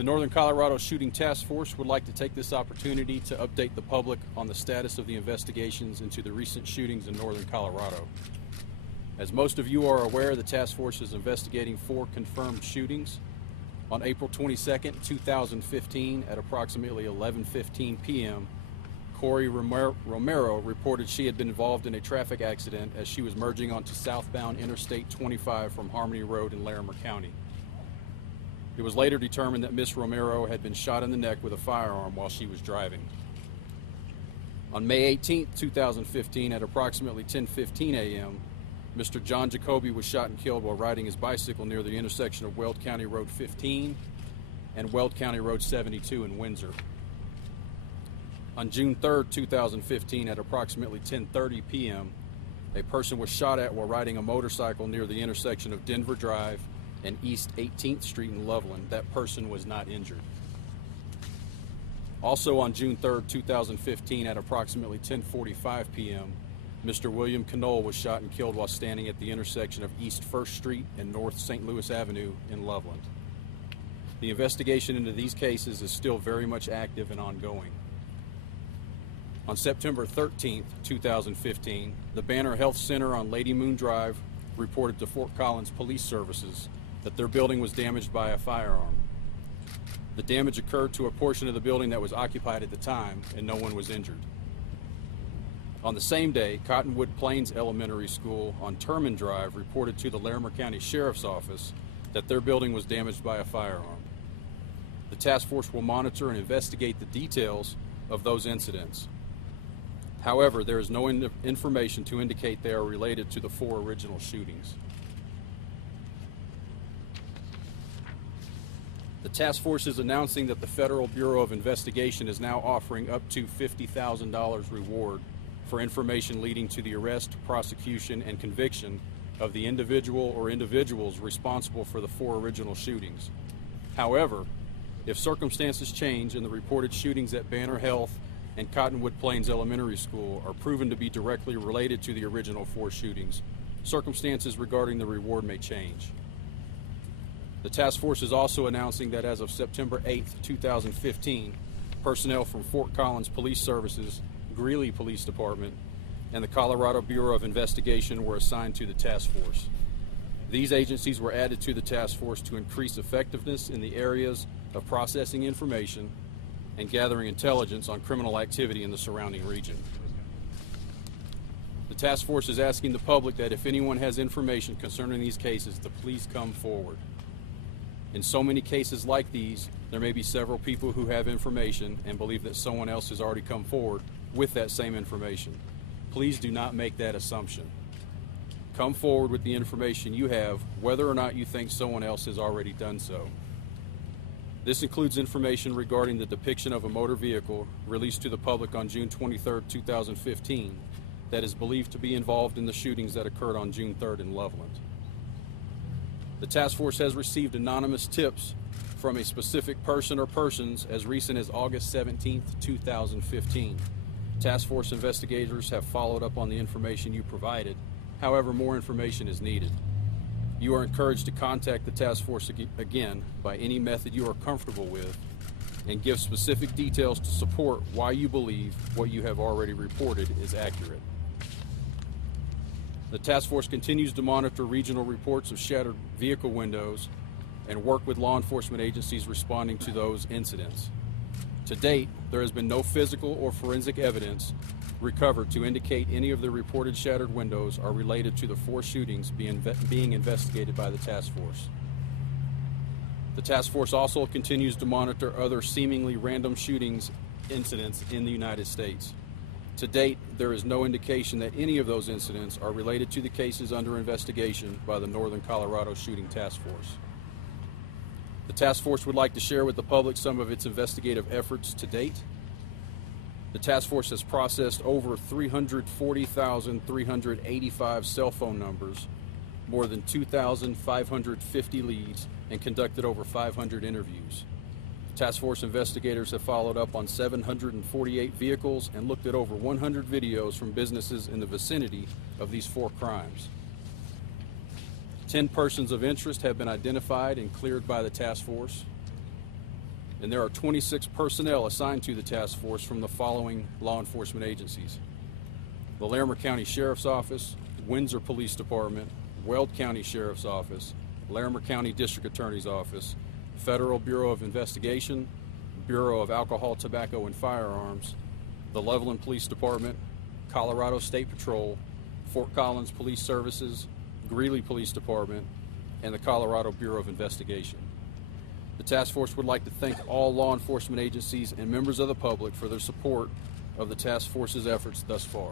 The Northern Colorado Shooting Task Force would like to take this opportunity to update the public on the status of the investigations into the recent shootings in Northern Colorado. As most of you are aware, the task force is investigating 4 confirmed shootings. On April 22, 2015, at approximately 11:15 p.m., Corey Romero reported she had been involved in a traffic accident as she was merging onto southbound Interstate 25 from Harmony Road in Larimer County. It was later determined that Ms. Romero had been shot in the neck with a firearm while she was driving. On May 18, 2015, at approximately 10:15 a.m., Mr. John Jacoby was shot and killed while riding his bicycle near the intersection of Weld County Road 15 and Weld County Road 72 in Windsor. On June 3, 2015, at approximately 10:30 p.m., a person was shot at while riding a motorcycle near the intersection of Denver Drive and East 18th Street in Loveland. That person was not injured. Also on June 3, 2015, at approximately 10:45 p.m., Mr. William Knoll was shot and killed while standing at the intersection of East 1st Street and North St. Louis Avenue in Loveland. The investigation into these cases is still very much active and ongoing. On September 13, 2015, the Banner Health Center on Lady Moon Drive reported to Fort Collins Police Services that their building was damaged by a firearm. The damage occurred to a portion of the building that was occupied at the time, and no one was injured. On the same day, Cottonwood Plains Elementary School on Terman Drive reported to the Larimer County Sheriff's Office that their building was damaged by a firearm. The task force will monitor and investigate the details of those incidents. However, there is no information to indicate they are related to the 4 original shootings. The task force is announcing that the Federal Bureau of Investigation is now offering up to $50,000 reward for information leading to the arrest, prosecution, and conviction of the individual or individuals responsible for the 4 original shootings. However, if circumstances change and the reported shootings at Banner Health and Cottonwood Plains Elementary School are proven to be directly related to the original 4 shootings, circumstances regarding the reward may change. The task force is also announcing that as of September 8, 2015, personnel from Fort Collins Police Services, Greeley Police Department, and the Colorado Bureau of Investigation were assigned to the task force. These agencies were added to the task force to increase effectiveness in the areas of processing information and gathering intelligence on criminal activity in the surrounding region. The task force is asking the public that if anyone has information concerning these cases, to please come forward. In so many cases like these, there may be several people who have information and believe that someone else has already come forward with that same information. Please do not make that assumption. Come forward with the information you have, whether or not you think someone else has already done so. This includes information regarding the depiction of a motor vehicle released to the public on June 23, 2015, that is believed to be involved in the shootings that occurred on June 3rd in Loveland. The task force has received anonymous tips from a specific person or persons as recent as August 17, 2015. Task force investigators have followed up on the information you provided. However, more information is needed. You are encouraged to contact the task force again by any method you are comfortable with and give specific details to support why you believe what you have already reported is accurate. The task force continues to monitor regional reports of shattered vehicle windows and work with law enforcement agencies responding to those incidents. To date, there has been no physical or forensic evidence recovered to indicate any of the reported shattered windows are related to the 4 shootings being investigated by the task force. The task force also continues to monitor other seemingly random shootings incidents in the United States. To date, there is no indication that any of those incidents are related to the cases under investigation by the Northern Colorado Shooting Task Force. The task force would like to share with the public some of its investigative efforts to date. The task force has processed over 340,385 cell phone numbers, more than 2,550 leads, and conducted over 500 interviews. Task force investigators have followed up on 748 vehicles and looked at over 100 videos from businesses in the vicinity of these 4 crimes. 10 persons of interest have been identified and cleared by the task force. and there are 26 personnel assigned to the task force from the following law enforcement agencies: the Larimer County Sheriff's Office, Windsor Police Department, Weld County Sheriff's Office, Larimer County District Attorney's Office, Federal Bureau of Investigation, Bureau of Alcohol, Tobacco, and Firearms, the Loveland Police Department, Colorado State Patrol, Fort Collins Police Services, Greeley Police Department, and the Colorado Bureau of Investigation. The task force would like to thank all law enforcement agencies and members of the public for their support of the task force's efforts thus far.